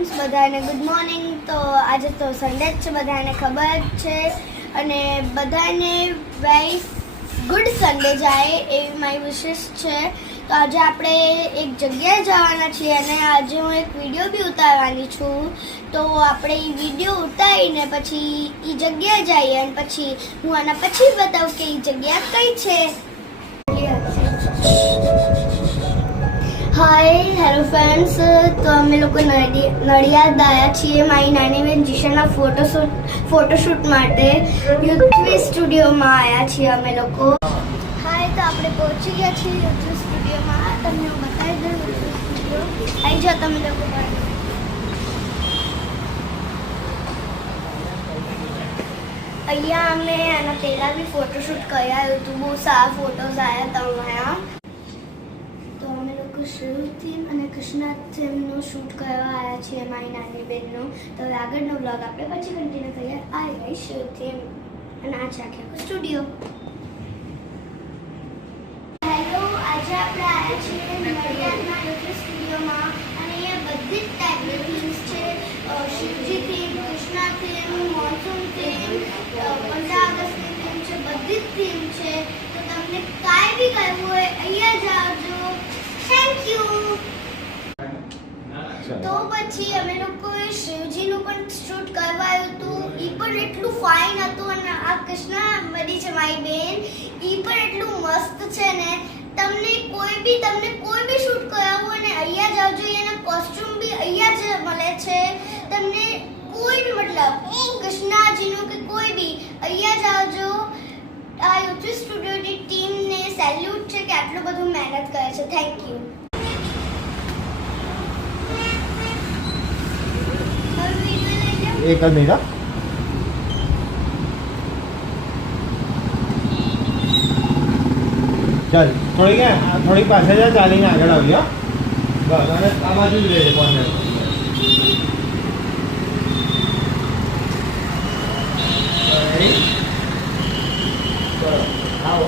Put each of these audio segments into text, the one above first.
Friends, બધાને good morning. તો આજે તો સન્ડે જ છે, બધાને ખબર જ છે, અને બધાને વેરી ગુડ સન્ડે જાય એવી મારી વિશેષ છે. તો આજે આપણે એક જગ્યાએ જવાના છીએ અને આજે હું એક વિડીયો બી ઉતારવાની છું. તો આપણે એ વિડીયો ઉતારીને પછી એ જગ્યાએ જઈએ અને પછી હું આના પછી બતાવું કે એ જગ્યા કઈ છે. હાય, હેલો ફ્રેન્ડ્સ. તો અમે લોકો નડિયાદ આવ્યા છીએ મારી નાની બેન જીશાના ફોટોશૂટ માટે. યુથવી સ્ટુડિયોમાં આવ્યા છીએ અમે લોકો. હાય, તો આપણે પહોંચી ગયા છીએ યુથવી સ્ટુડિયોમાં. તમને હું બતાવી દઉં યુથવી સ્ટુડિયો. આવી જાઓ તમે લોકો. અહીંયા અમે આના પહેલાં બી ફોટોશૂટ કર્યા હતું. બહુ સારા ફોટોઝ આવ્યા હતા અમારા. શિવ થીમ અને કૃષ્ણ થીમનું શૂટ કરવા આવ્યા છીએ મારી નાની બેનનું. તો હવે આગળનો બ્લોગ આપણે પછી કન્ટિન્યુ કરીએ. આ ગઈ શિવ થીમ અને આ છે આખો સ્ટુડિયો. હેલો, આજે આપણે આવ્યા છીએ નડિયાદના યુથવી સ્ટુડિયોમાં અને અહીંયા બધી જ ટાઈપની થીમ્સ છે. Shivji theme, Krishna theme, monsoon theme, 15 ઓગસ્ટની થીમ છે. બધી જ થીમ છે. તો તમને કાંઈ બી કરવું હોય અહીંયા જાવજો. Thank you. તો પછી અમે લોકોએ શિવજીનું પણ શૂટ કરવાયું હતું. એ પણ એટલું ફાઇન હતું. અને આ કૃષ્ણ બની છે મારી બેન, એ પણ એટલું મસ્ત છે ને. તમને કોઈ બી શૂટ કરાવવું હોય ને અહીંયા જાવજો. એના કોસ્ટ્યુમ બી અહીંયા જ મળે છે તમને. કોઈ બી મતલબ કૃષ્ણજીનું કે કોઈ બી અહીંયા જાવજો. આ યુથવી સ્ટુડિયોની ટીમને સેલ્યુટ છે કે આટલું બધું મહેનત કરે છે. Thank you. એક જ મિનિટ. ચાલ થોડી પાસે જા, ચાલીને આગળ આવી. બસ, અને આ બાજુ જ રહેજે 5 મિનિટ. આવો.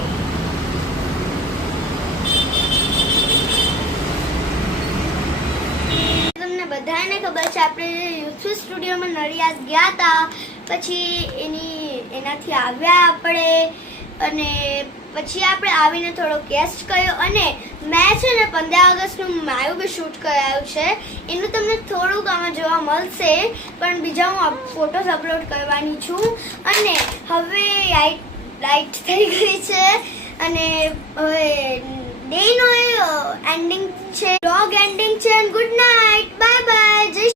તમને બધાને ખબર છે આપણે યુથવી સ્ટુડિયોમાં નડિયાદ ગયા હતા. પછી એનાથી આવ્યા આપણે અને પછી આપણે આવીને થોડો ગેસ્ટ કર્યો. અને મેં છે ને 15 ઓગસ્ટનું મારું બી શૂટ કરાયું છે. એનું તમને થોડુંક આમાં જોવા મળશે, પણ બીજા હું ફોટોઝ અપલોડ કરવાની છું. અને હવે લાઇટ થઈ ગઈ છે અને હવે ડેનો એન્ડિંગ છે, વ્લોગ એન્ડિંગ છે. Good night, bye bye.